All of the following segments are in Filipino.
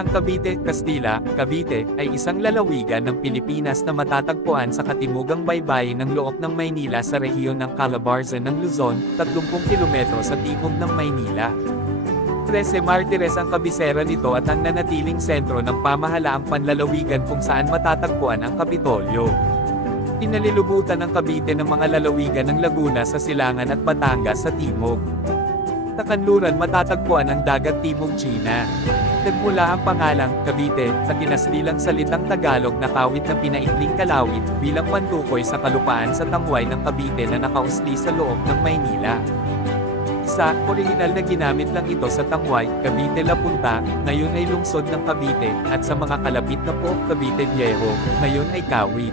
Ang Cavite, Castilla, Cavite, ay isang lalawigan ng Pilipinas na matatagpuan sa katimugang baybayin ng Loob ng Maynila sa rehiyon ng Calabarzon ng Luzon, 30 kilometro sa timog ng Maynila. 13 Martires ang kabisera nito at ang nanatiling sentro ng pamahalaang panlalawigan kung saan matatagpuan ang Kapitolyo. Pinalilibutan ng Cavite ng mga lalawigan ng Laguna sa silangan at Batangas sa timog. Sa kanluran matatagpuan ang Dagat Timog China. Nagmula ang pangalang Cavite sa kinaslilang salitang Tagalog na kawit na pinaikling kalawit bilang pantukoy sa kalupaan sa tangway ng Cavite na nakausli sa loob ng Maynila. Isa, orihinal na ginamit lang ito sa tangway, Cavite La Punta, ngayon ay lungsod ng Cavite, at sa mga kalapit na pook Cavite Viejo, ngayon ay Kawit.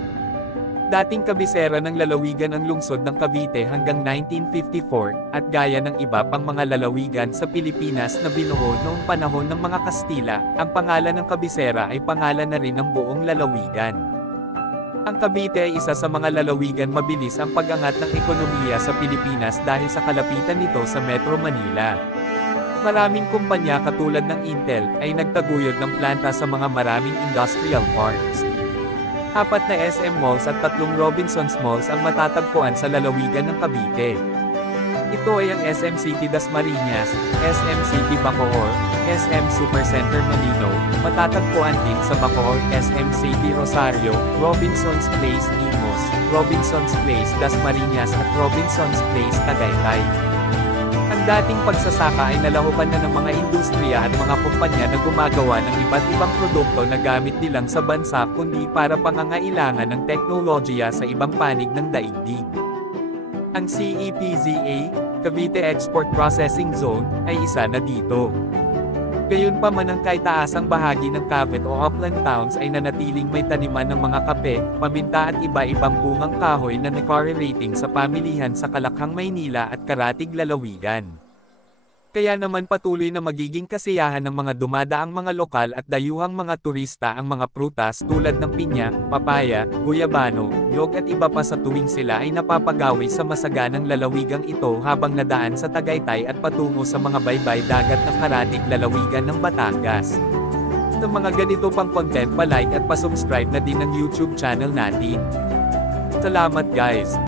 Dating kabisera ng lalawigan ang lungsod ng Cavite hanggang 1954, at gaya ng iba pang mga lalawigan sa Pilipinas na binuo noong panahon ng mga Kastila, ang pangalan ng kabisera ay pangalan na rin ng buong lalawigan. Ang Cavite ay isa sa mga lalawigan mabilis ang pag-angat ng ekonomiya sa Pilipinas dahil sa kalapitan nito sa Metro Manila. Maraming kumpanya katulad ng Intel ay nagtaguyod ng planta sa mga maraming industrial parks. 4 na SM Malls at 3 Robinsons Malls ang matatagpuan sa lalawigan ng Cavite. Ito ay ang SM City Dasmariñas, SM City Bacoor, SM Supercenter Malino, matatagpuan din sa Bacoor, SM City Rosario, Robinsons Place Imus, Robinsons Place Dasmariñas at Robinsons Place Tagaytay. Ang dating pagsasaka ay nalahukan na ng mga industriya at mga kumpanya na gumagawa ng iba't ibang produkto na gamit nilang sa bansa kundi para pangangailangan ng teknolohiya sa ibang panig ng daigdig. Ang CEPZA, Cavite Export Processing Zone, ay isa na dito. Gayunpaman ang kaitaasang bahagi ng Cavite o upland towns ay nanatiling may taniman ng mga kape, paminta at iba-ibang bungang kahoy na nagko-rating sa pamilihan sa Kalakhang Maynila at Karatig Lalawigan. Kaya naman patuloy na magiging kasiyahan ng mga dumadaang mga lokal at dayuhang mga turista ang mga prutas tulad ng pinya, papaya, guyabano, nyog at iba pa sa tuwing sila ay napapagawi sa masaganang lalawigang ito habang nadaan sa Tagaytay at patungo sa mga baybay dagat ng Karatig Lalawigan ng Batangas. Sa mga ganito pang content pa-like at pa-subscribe na din ng YouTube channel natin. Salamat guys!